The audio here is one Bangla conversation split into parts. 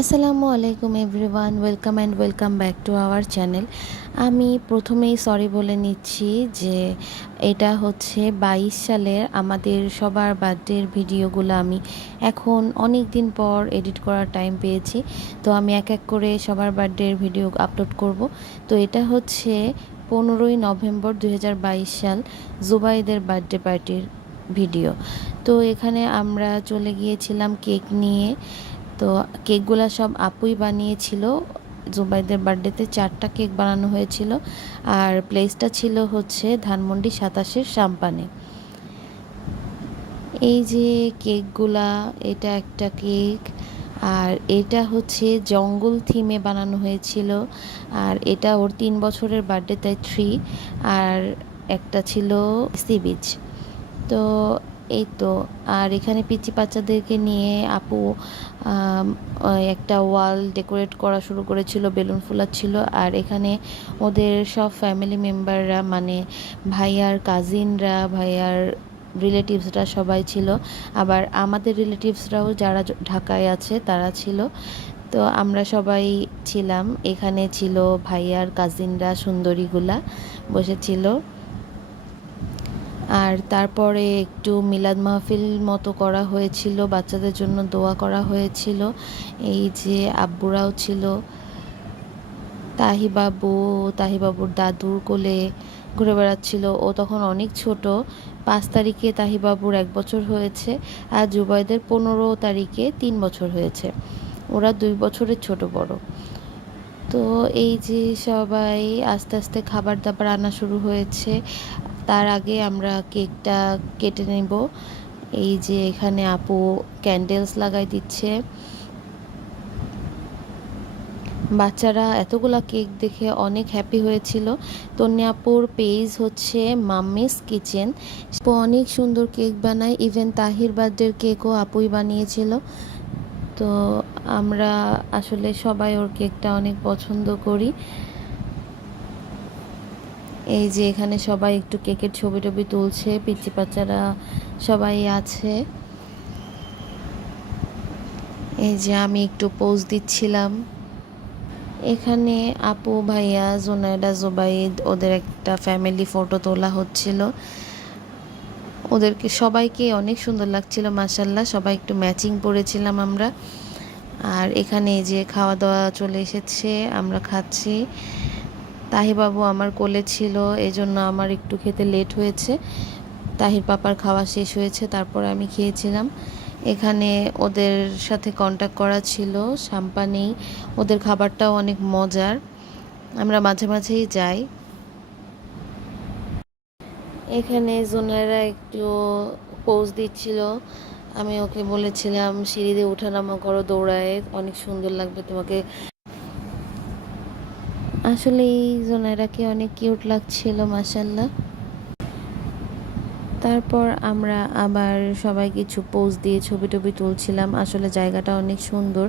আসসালামু আলাইকুম everyone, welcome back to our channel. আমি প্রথমেই সরি বলে নিচ্ছি যে এটা হচ্ছে 22 সালের আমাদের সবার বার্থডের ভিডিওগুলো আমি এখন অনেক দিন পর এডিট করার টাইম পেয়েছি। তো আমি এক এক করে সবার বার্থডের ভিডিও আপলোড করব। তো এটা হচ্ছে 15ই নভেম্বর 2022 সাল জুবাইদের বার্থডে পার্টির ভিডিও। তো এখানে আমরা চলে গিয়েছিলাম কেক নিয়ে। তো কেকগুলো সব আপুই বানিয়েছিল। জুবাইদের বার্থডেতে 4টা কেক বানানো হয়েছিল। আর প্লেসটা ছিল হচ্ছে ধানমন্ডি 27-এর সাম্পানে। এই যে কেকগুলা, এটা একটা কেক, আর এটা হচ্ছে জঙ্গল থিমে বানানো হয়েছিল। আর এটা ওর 3 বছরের বার্থডে, তাই 3। আর একটা ছিল সি বিচ। তো এই তো। আর এখানে পিচ্চি বাচ্চাদেরকে নিয়ে আপু একটা ওয়াল ডেকোরেট করা শুরু করেছিল, বেলুন ফুলাচ্ছিল। আর এখানে ওদের সব ফ্যামিলি মেম্বাররা, মানে ভাইয়ার কাজিনরা, ভাইয়ার রিলেটিভসরা সবাই ছিল। আবার আমাদের রিলেটিভসরাও যারা ঢাকায় আছে তারা ছিল। তো আমরা সবাই ছিলাম। এখানে ছিল ভাইয়ার কাজিনরা, সুন্দরীগুলা বসেছিল। আর তারপরে একটু মিলাদ মাহফিল মতো করা হয়েছিল, বাচ্চাদের জন্য দোয়া করা হয়েছিল। এই যে আব্বুরাও ছিল, তাহিবাবুর দাদুর কোলে ঘুরে বেড়াচ্ছিল। ও তখন অনেক ছোট। 5 তারিখে তাহিবাবুর 1 বছর হয়েছে, আর জুবাইদের 15 তারিখে 3 বছর হয়েছে। ওরা 2 বছরের ছোট বড়। তো এই যে সবাই আস্তে আস্তে খাবার দাবার আনা শুরু হয়েছে। তার আগে আমরা কেকটা কেটে নেব। এই যে এখানে আপু ক্যান্ডেলস লাগাই দিচ্ছে। বাচ্চারা এতগুলা কেক দেখে অনেক হ্যাপি হয়েছিল। তন্নি আপুর পেজ হচ্ছে মাম্মিস কিচেন। অনেক সুন্দর কেক বানায়, ইভেন তাহির বার্থডের কেকও আপুই বানিয়েছিল। তো আমরা আসলে সবাই ওর কেকটা অনেক পছন্দ করি। এই যে এখানে সবাই একটু কেকের ছবি টবি তুলছে, পিচ্চি বাচ্চারা সবাই আছে। এই যে আমি একটু পোজ দিচ্ছিলাম। এখানে আপু, ভাইয়া, জোনাইদা, জুবাইদ, ওদের একটা ফ্যামিলি ফটো তোলা হচ্ছিল। ওদেরকে সবাইকে অনেক সুন্দর লাগছিল, মাশাল্লাহ। সবাই একটু ম্যাচিং পরেছিলাম আমরা। আর এখানে এই যে খাওয়া দাওয়া চলে এসেছে, আমরা খাচ্ছি। তাহিবাবু আমার কোলে ছিল, এজন্য আমার একটু খেতে লেট হয়েছে। তাহির পাপার খাওয়া শেষ হয়েছে, তারপর আমি খেয়েছিলাম। এখানে ওদের সাথে কন্ট্যাক্ট করা ছিল, সাম্পানেই। ওদের খাবারটাও অনেক মজার, আমরা মাঝে মাঝেই যাই। এখানে জোনাইরা একটু পোজ দিচ্ছিল। আমি ওকে বলেছিলাম সিঁড়ি দিয়ে ওঠানামা করো, দৌড়ায়, অনেক সুন্দর লাগবে তোমাকে। আসলে এই জোনাইরাকে অনেক কিউট লাগছিল, মাশাল্লাহ। তারপর আমরা আবার সবাই কিছু পোজ দিয়ে ছবি টবি তুলছিলাম। আসলে জায়গাটা অনেক সুন্দর,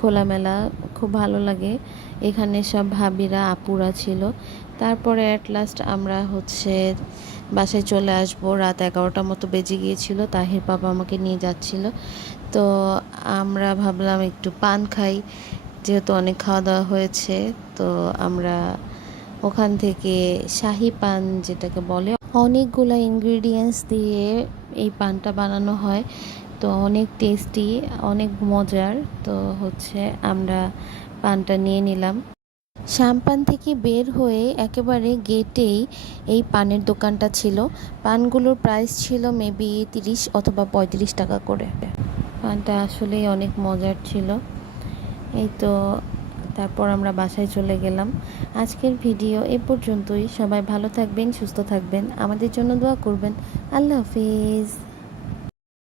খোলামেলা, খুব ভালো লাগে। এখানে সব ভাবিরা, আপুরা ছিল। তারপরে অ্যাট লাস্ট আমরা হচ্ছে বাসায় চলে আসব। রাত 11টার মতো বেজে গিয়েছিল। তাহির বাবা আমাকে নিয়ে যাচ্ছিল। তো আমরা ভাবলাম একটু পান খাই, যেহেতু অনেক খাওয়া দাওয়া হয়েছে। তো আমরা ওখান থেকে শাহি পান, যেটাকে বলে, অনেকগুলো ইনগ্রিডিয়েন্টস দিয়ে এই পানটা বানানো হয়। তো অনেক টেস্টি, অনেক মজার। তো হচ্ছে আমরা পানটা নিয়ে নিলাম। সাম্পান থেকে বের হয়ে একেবারে গেটেই এই পানের দোকানটা ছিল। পানগুলোর প্রাইস ছিল মেবি 30 অথবা 35 টাকা করে। পানটা আসলেই অনেক মজার ছিল। এই তো, তারপর আমরা বাসায় চলে গেলাম। আজকের ভিডিও এ পর্যন্তই। সবাই ভালো থাকবেন, সুস্থ থাকবেন, আমাদের জন্য দোয়া করবেন। আল্লাহ হাফিজ।